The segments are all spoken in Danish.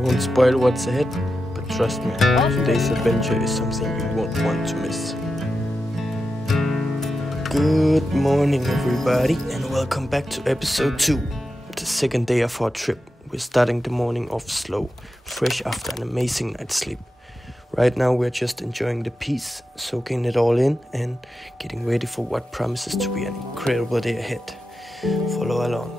won't spoil what's ahead, but trust me, today's adventure is something you won't want to miss. Good morning everybody, and welcome back to episode 2, the second day of our trip. We're starting the morning off slow, fresh after an amazing night's sleep. Right now we're just enjoying the peace, soaking it all in and getting ready for what promises to be an incredible day ahead. Follow along.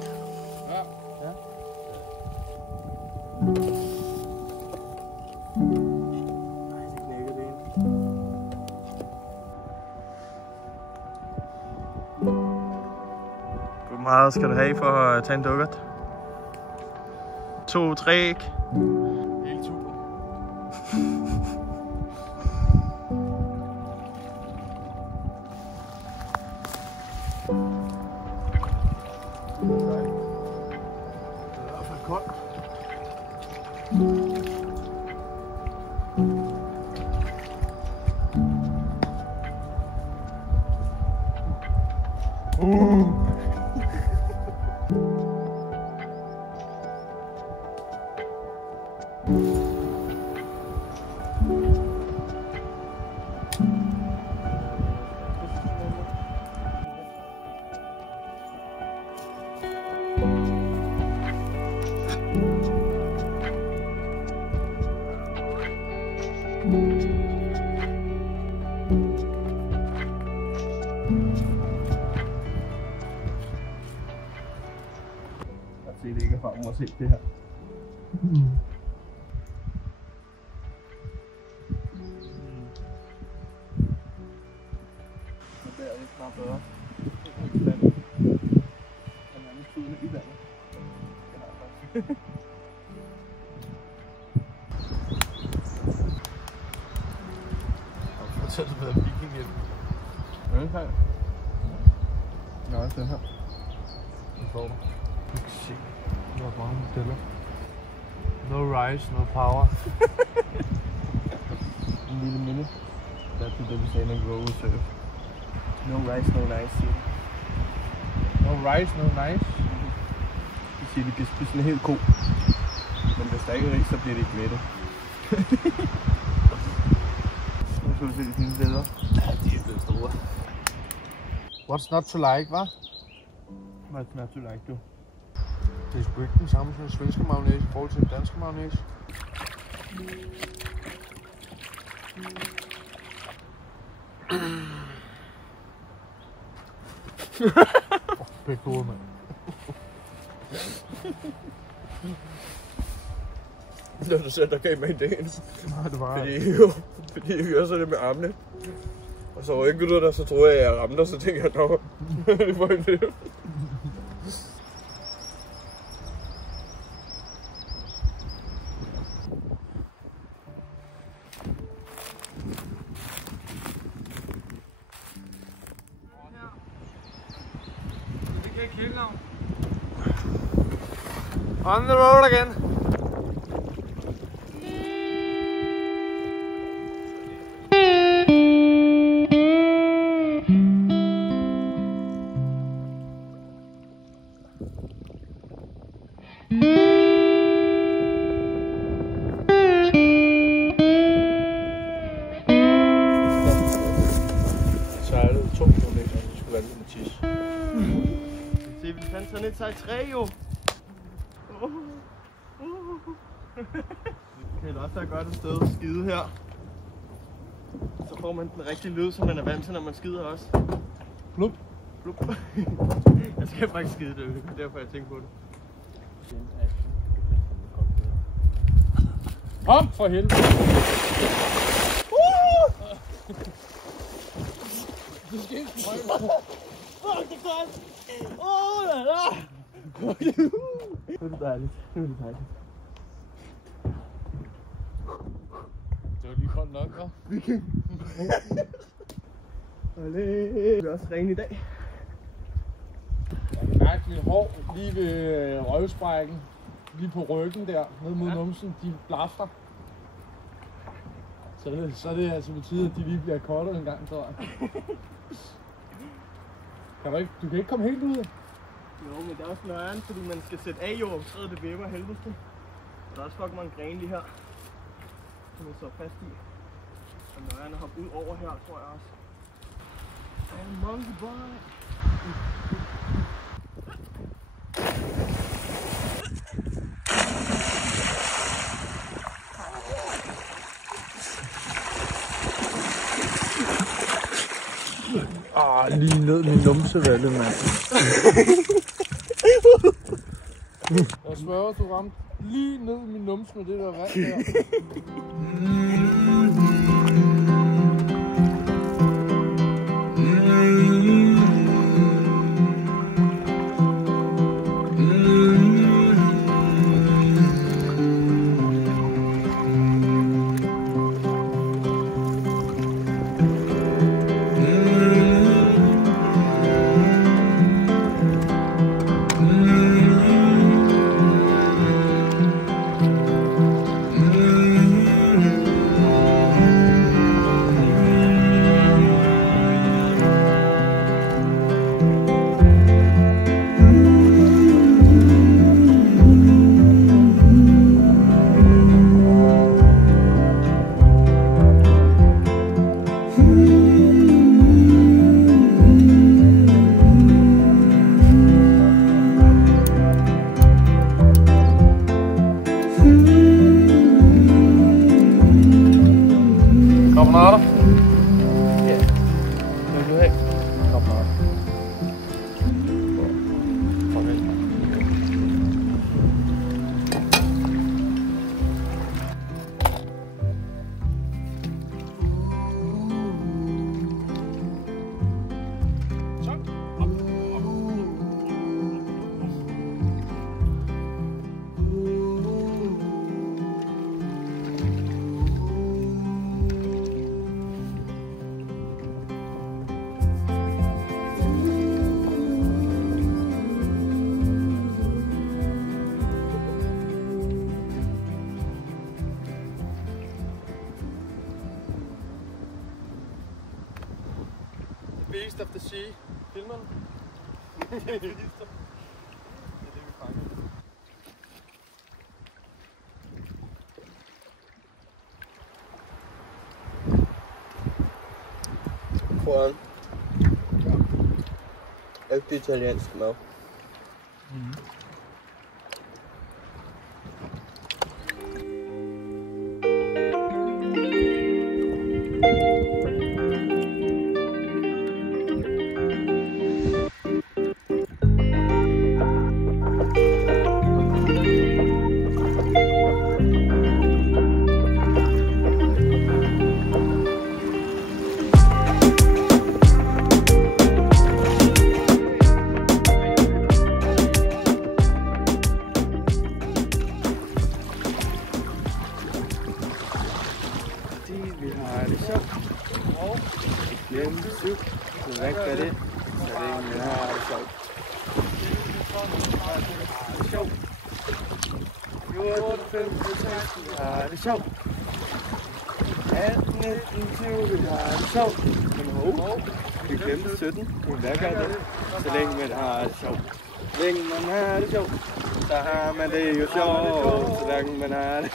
Hvor meget skal du have for at tage en dukkert? 2-3 æg? Helt super. Det er i hvert fald koldt. Jeg se, det ikke er frem at se det her. Og der er det snart bedre. Den er lidt tudende i vandet. Og så er det været viking igen. Hvad er det her? Nå, den her. Den får du. Se, der er mange modeller. No rise, no power. En lille minde. Der er det, vi sagde, når vi var ude at surfe. No rise, no nice, siger de. No rise, no nice? De siger, de bliver spist en hel ko. Men hvis der ikke er ris, så bliver det ikke mættet. Nu skal du se de fine billeder. Ja, de er blevet store. What's not to like, hva'? What's not to like, du? Det er sgu ikke den samme som den svenske mayonnaise i forhold til den danske mayonnaise. Begge hoved, mand. Det var du selv, der gav mig idéen. Nej, det var fordi jeg gør så det med armene. Og så var jeg ikke ud af der, så troede jeg, at jeg ramte, og så tænkte jeg, nå, det var en det. On the road again. Sejlede 2 kilometer, og vi skulle lande med tis. Se, vi fandt sådan et sejt træ jo. Det er også der godt et sted at skide her. Så får man den rigtige lyd, som man er vant til, når man skider også. Blup. Blup. Jeg skal faktisk skide det, det er derfor jeg tænker på det. Kom for helvede! Det skal ikke sprøjte mig. Fuck, det er godt! Nu er det dejligt. Nu er det dejligt. Det var lige koldt nok, hva'? Det er også rent i dag. Jeg kan mærke lidt hår lige ved røvsprækken. Lige på ryggen der, ned mod numsen. De blaffer. Så er det altså betyder, at de lige bliver kortet en gang, tror jeg. Du kan ikke komme helt ud? Jo, men det er også nøjeren, fordi man skal sætte af jo, så det væver helvede. Der er også fucking mange grene lige her, som jeg så fast i. Og nøjerne hoppe ud over her, tror jeg også. And monkey boy. Lige ned min numsevalle, mand. Jeg sværger, du ramte lige ned min numse med det der vand der. Carbonader? Ja. Hvad vil du have? Carbonader. Farvel. Beast of the Sea. Filmer den? Det er det, vi fanger. Juan. Ægte italiensk mad. Vi har det sjovt. Og glemme 7. Så hvad gør det? Så længe vi har det sjovt. Det er sjovt. 14, 15, 16, vi har det sjovt. 18, 19, 20, vi har det sjovt. Men vi glemte 17. Hvad gør det? Så længe man har det sjovt. Så længe man har det sjovt. Så har man det jo sjovt. Så længe man har det.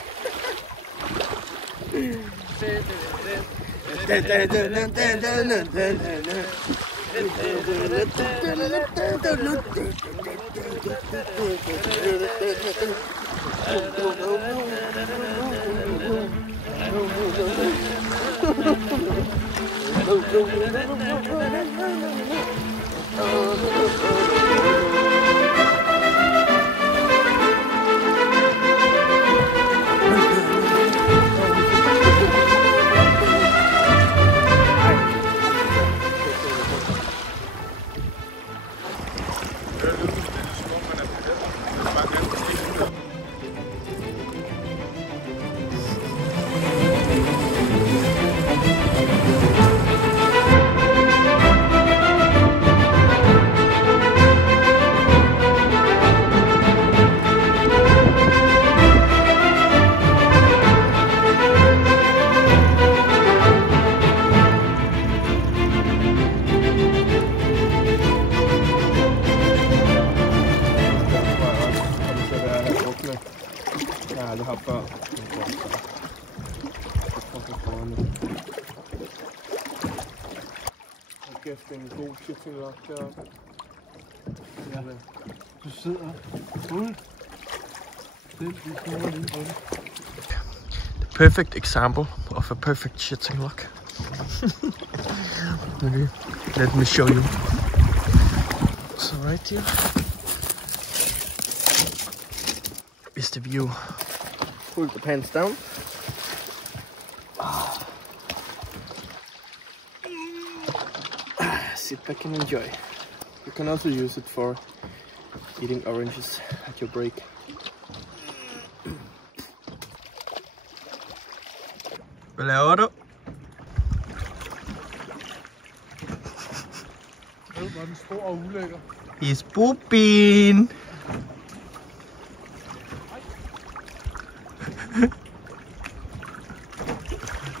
Jeg har aldrig haft før. Kæft, det er en god shitting lock deroppe. Ja. Du sidder fuld. The perfect example of a perfect shitting lock. Okay, let me show you. So right here is the view. Pull the pants down. Sit back and enjoy. You can also use it for eating oranges at your break. Hvad laver du? Det var den store og ulækker. He's pooping!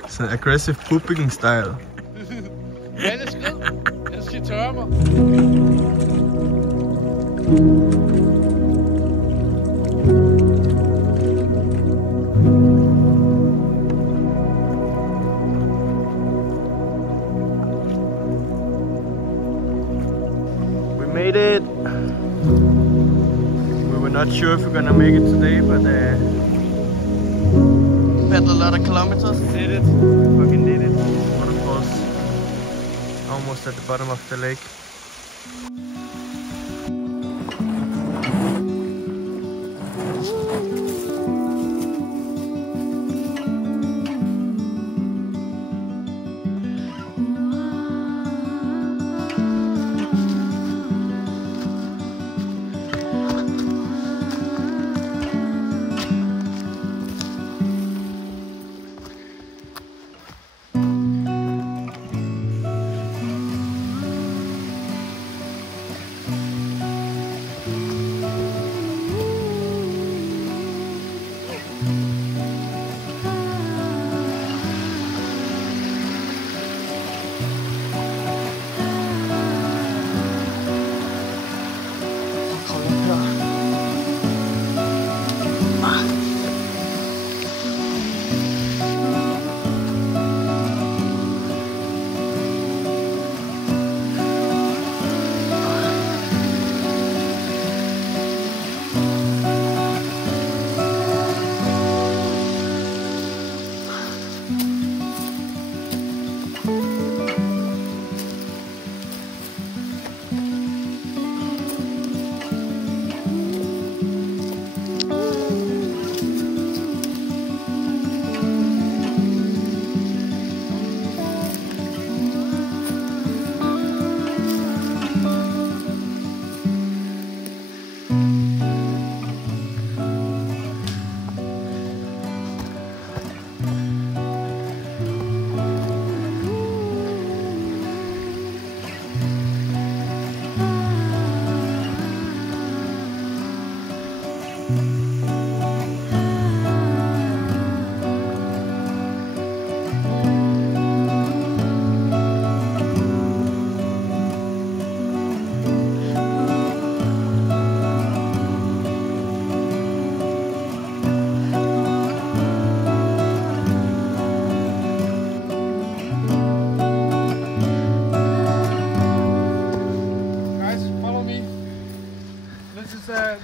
It's an aggressive pooping style. Ja, det skrid. Jeg skal tørre mig. We made it! We were not sure if we're gonna make it today, but paddled a lot of kilometers. Did it. We fucking did it. Waterfalls. Almost at the bottom of the lake.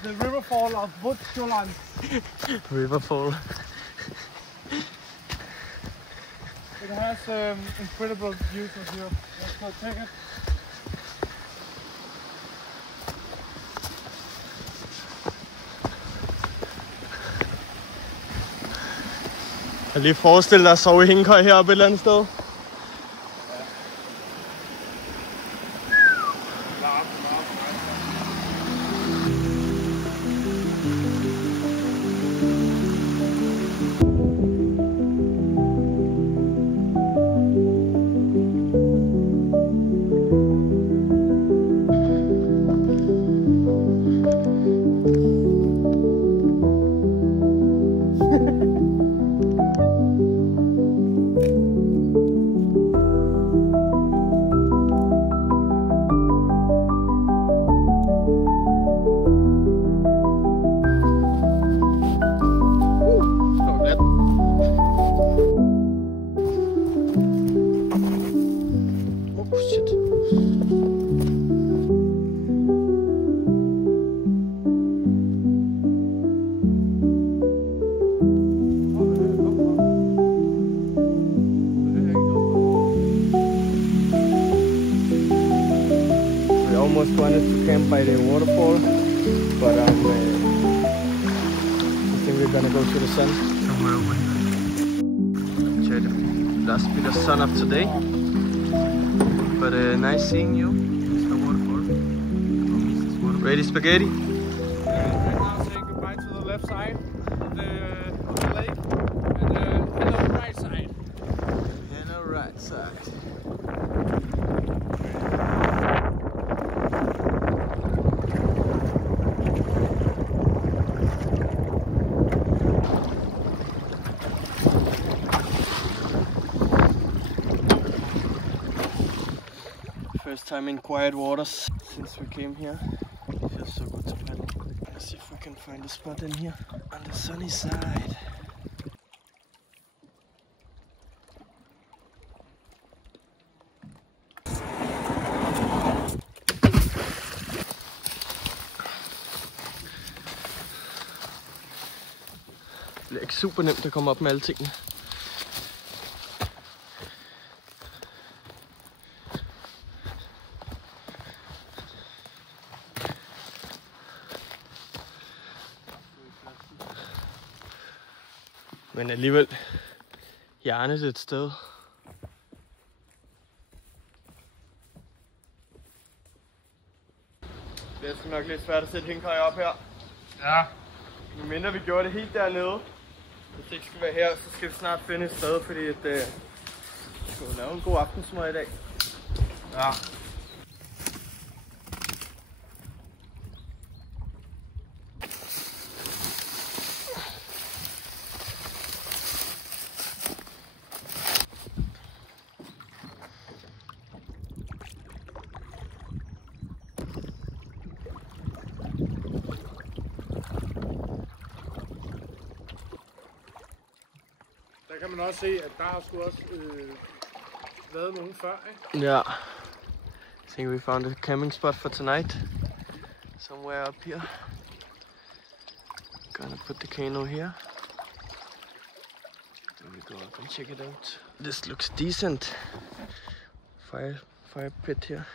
The riverfall of Vestjylland. Riverfall. It has incredible views of here. Let's go check it. Jeg lige forestille dig at sove i hængekøj heroppe et eller andet sted. by the waterfall, but I think we're gonna go to the sun. Somewhere over here. Check the last bit of sun of today. But nice seeing you, Mr. Waterfall. Ready, spaghetti? Right now saying goodbye to the left side of the lake and the right side. And the right side. First time in quiet waters since we came here. It feels so good to paddle. Let's see if we can find a spot in here on the sunny side. Det bliver ikke super nemt at komme op med alle tingene. Men alligevel hjernet et sted. Det er sgu nok lidt svært at sætte hængekøj op her. Ja. Medmindre vi gjorde det helt dernede. Hvis det ikke skal være her, så skal vi snart finde et sted, fordi vi skal lave en god aftensmad i dag. Ja. Der kan man også se, at der har sgu også været nogen før, ikke? Yeah. I think we found a camping spot for tonight. Somewhere up here. Gonna put the cano here. Then we go up and check it out. This looks decent. Fire pit here.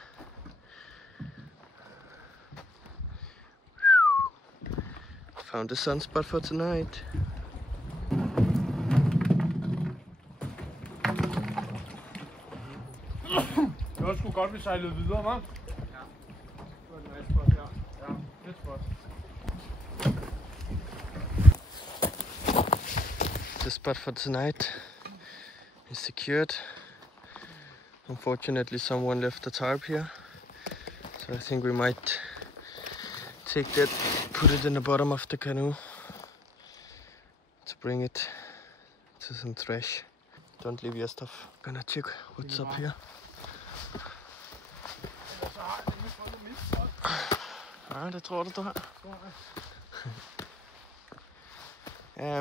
Found a sunspot for tonight. Det var sgu godt, vi sejlede videre, hva'? Ja. Det var et nice spot her. Ja, det er godt. The spot for tonight is secured. Unfortunately, someone left the tarp here, so I think we might take that, put it in the bottom of the canoe to bring it to some thresh. Don't leave your stuff. Gonna check what's up here. Nej, det tror du har.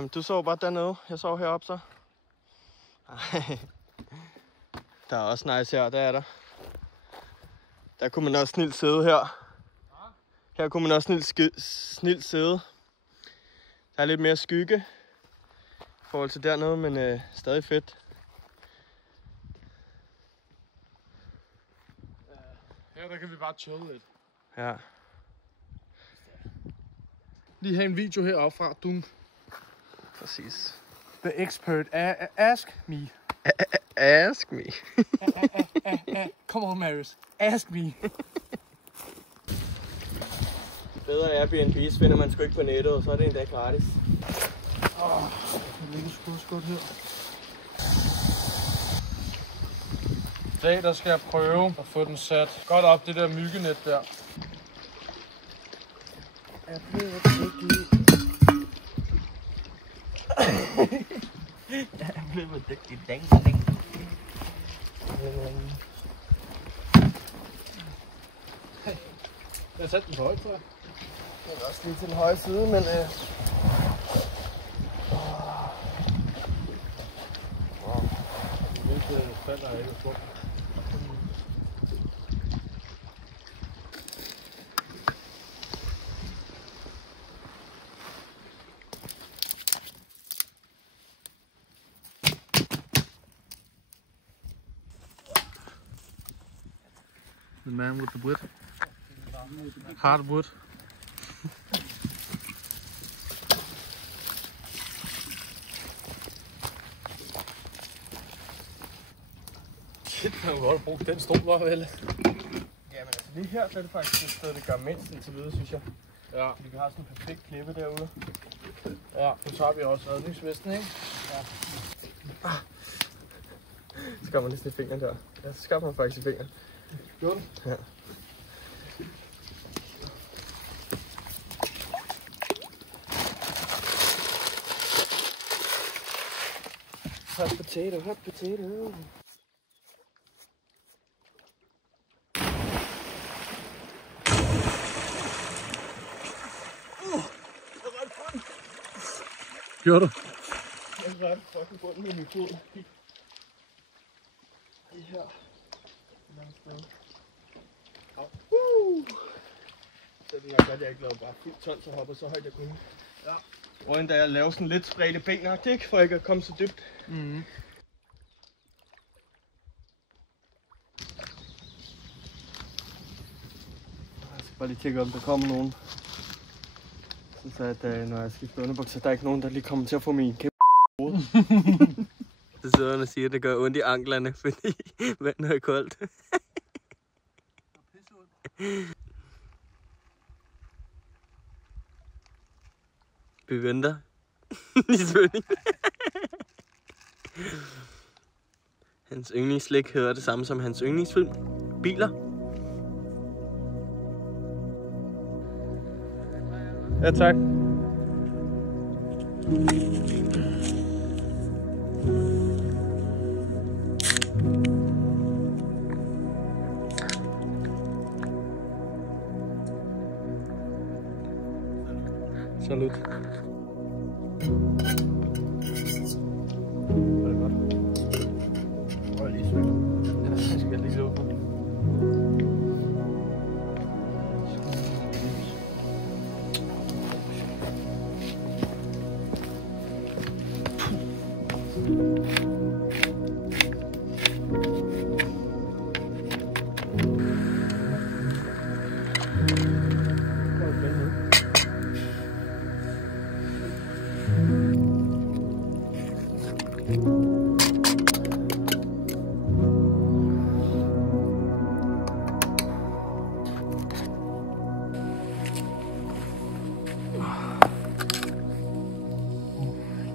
Du sov bare dernede. Jeg sov heroppe så. Der er også nice her, der er der. Der kunne man også snilt sidde her. Her kunne man også snilt sidde. Der er lidt mere skygge i forhold til dernede, men stadig fedt. Her der kan vi bare chille lidt. Ja. Lige have en video heroppe fra. Du. Præcis. The expert. Ask me. Ask me. Come on, Marius. Ask me. Bedre Airbnb's finder man sgu ikke på nettet, og så er det endda gratis. Det ligger sgu også godt her. I dag der skal jeg prøve at få den sat godt op, det der myggenet der. Jeg bliver dygtig. Jeg bliver dygtig. Ding. Jeg har sat den på højt, tror jeg. Den er også lige til den høje side, men Det falder ikke på. The man with the whip. Hardwood. Shit, man kan godt bruge den stol, var vel? Jamen altså lige her, så er det faktisk et sted, det gør mindst indtil videre, synes jeg. Ja. Vi kan have sådan en perfekt klippe derude. Ja, nu tager vi også redningsvesten, ikke? Ja. Så kommer næsten i fingeren der. Ja, så skabte man faktisk i fingeren. Gjorde du? Ja. Hot potato, hot potato. Gjorde du? Jeg er ret fucking bunden med min fod. Det her. Så det er nok godt, jeg ikke lavede bare fuldt 12, så hopper så højt jeg kunne. Ja. Og endda jeg laver sådan lidt spredte ben, ikke? For ikke at komme så dybt. Mhm. Jeg skal bare lige tjekke, om der kommer nogen. Så at når jeg skifter underbukser, der er ikke nogen, der lige kommer til at få min kæmpe hoved. Så sidder han og siger, at det gør ondt i anklerne, fordi vandet er koldt. Vi venter i svømning. Hans yndlingsslik hedder det samme som hans yndlingsfilm. Biler. Ja, tak. Salut. Var det godt? Prøv lige svømme. Ja, jeg skal lige lukke.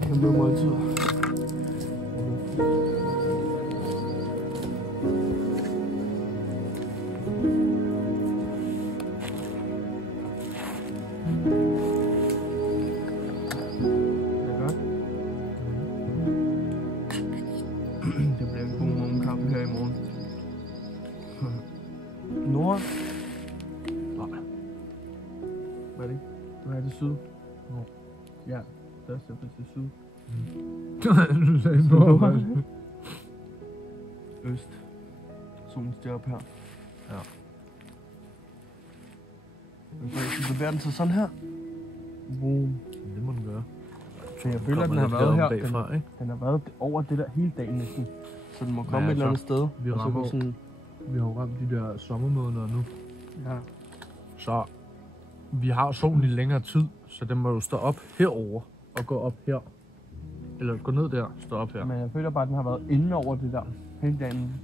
Kæmpe måltid. Det bliver en god morgenkamp her i morgen. Nord? Nej. Hvad er det? Hvad er det syd? Nord. Ja, der er simpelthen til syd. Du sagde nord. Øst. Solen stiger op her. Ja. Så bevæger den sig sådan her. Boom. Det må den gøre. Så jeg føler, at den har været her. Den har været over det der hele dagen næsten. Så den må komme et eller andet sted. Vi har jo ramt de der sommermåneder nu. Ja. Så vi har solen i længere tid, så den må jo stå op herover og gå op her. Eller gå ned der, stå op her. Men jeg føler bare, at den har været inde over det der hele dagen.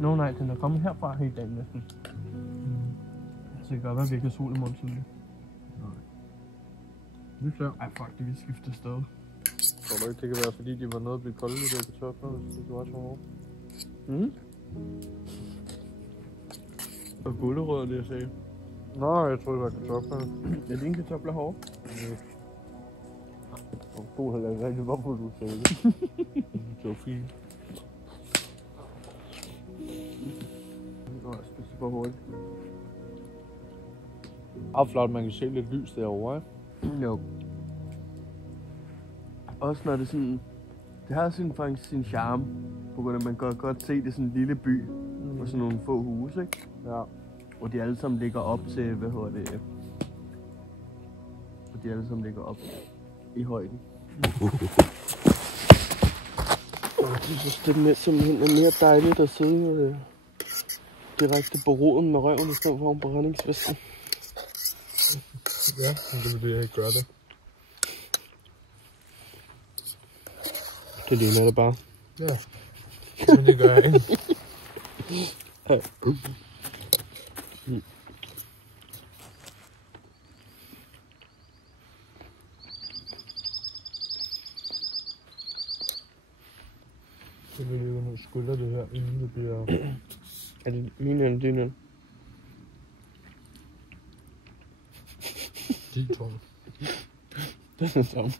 Nej, den er kommet herfra hele dagen næsten. Så det kan godt være virkelig sol i morgen tidlig. Vi er klar. Ej, fuck det, vi skifter sted. Tror du ikke, det kan være, fordi de var nede og blive kolde i de kartofler, hvis det var så hårdt? Og gulerødder, det jeg sagde. Nå, jeg troede, det var kartoflerne. Er dine kartofler hårde? Jeg forstod heller ikke rigtig, hvorfor du sagde det. Det var fint. Nå, jeg spiser for hurtigt. Flot, man kan se lidt lys derovre, ikke? Jo. Også når det sådan... Det har faktisk sin charme. På grund af, at man kan godt se, det er sådan en lille by. Og sådan nogle få huse, ikke? Ja. Og de alle sammen ligger op til, og de alle sammen ligger op i højden. Jeg synes, det er simpelthen mere dejligt at sidde direkte på roden med røven i stedet for på redningsvesten. Ja, det vil jeg gøre det. Det ligner det bare. Ja, men det gør jeg ikke. Så vil vi jo skylde det her, inden det bliver... Er det mine eller dine? Din tom. Den er tom.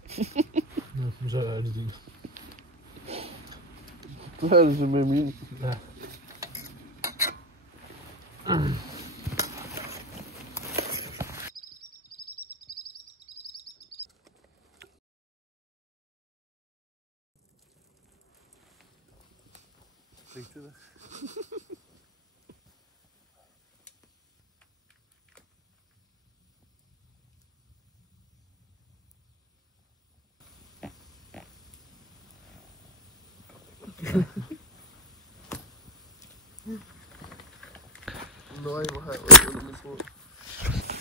Ja, så er det din. Du har det med min. Ja. Fik du det? Nøj, hvor har jeg været under min fod.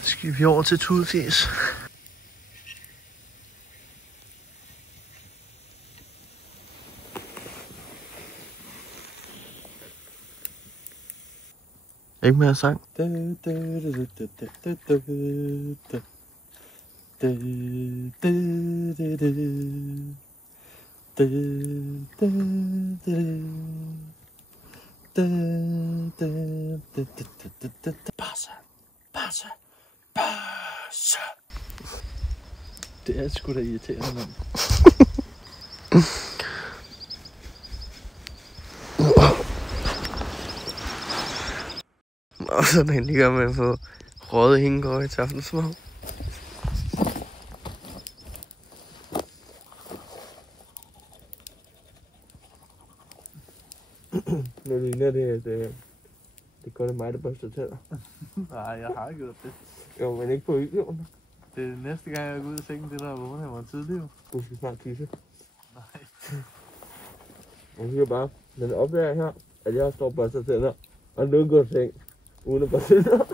Skal vi over til Tudefjes? Ikke mere sang. Barca. Det er sgu da irriterende, mand. Og så er lige gør med at få røget hængekøj til aftensmad. Nu ligner det, at det er kun mig, der børster tænder. Nej, jeg har gjort det. Jo, men ikke på videoen. Det er næste gang, jeg går ud af sengen, det der vågner jeg mig tidligere. Du skal snart tisse. Nej. Og siger bare, den opdager her, at jeg står og børster tænder, og nu går seng, uden at børste tænder.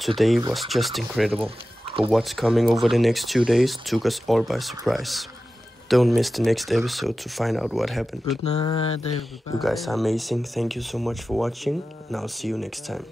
Today was just incredible, but what's coming over the next 2 days took us all by surprise. Don't miss the next episode to find out what happened. Good night, everybody. You guys are amazing. Thank you so much for watching, and I'll see you next time.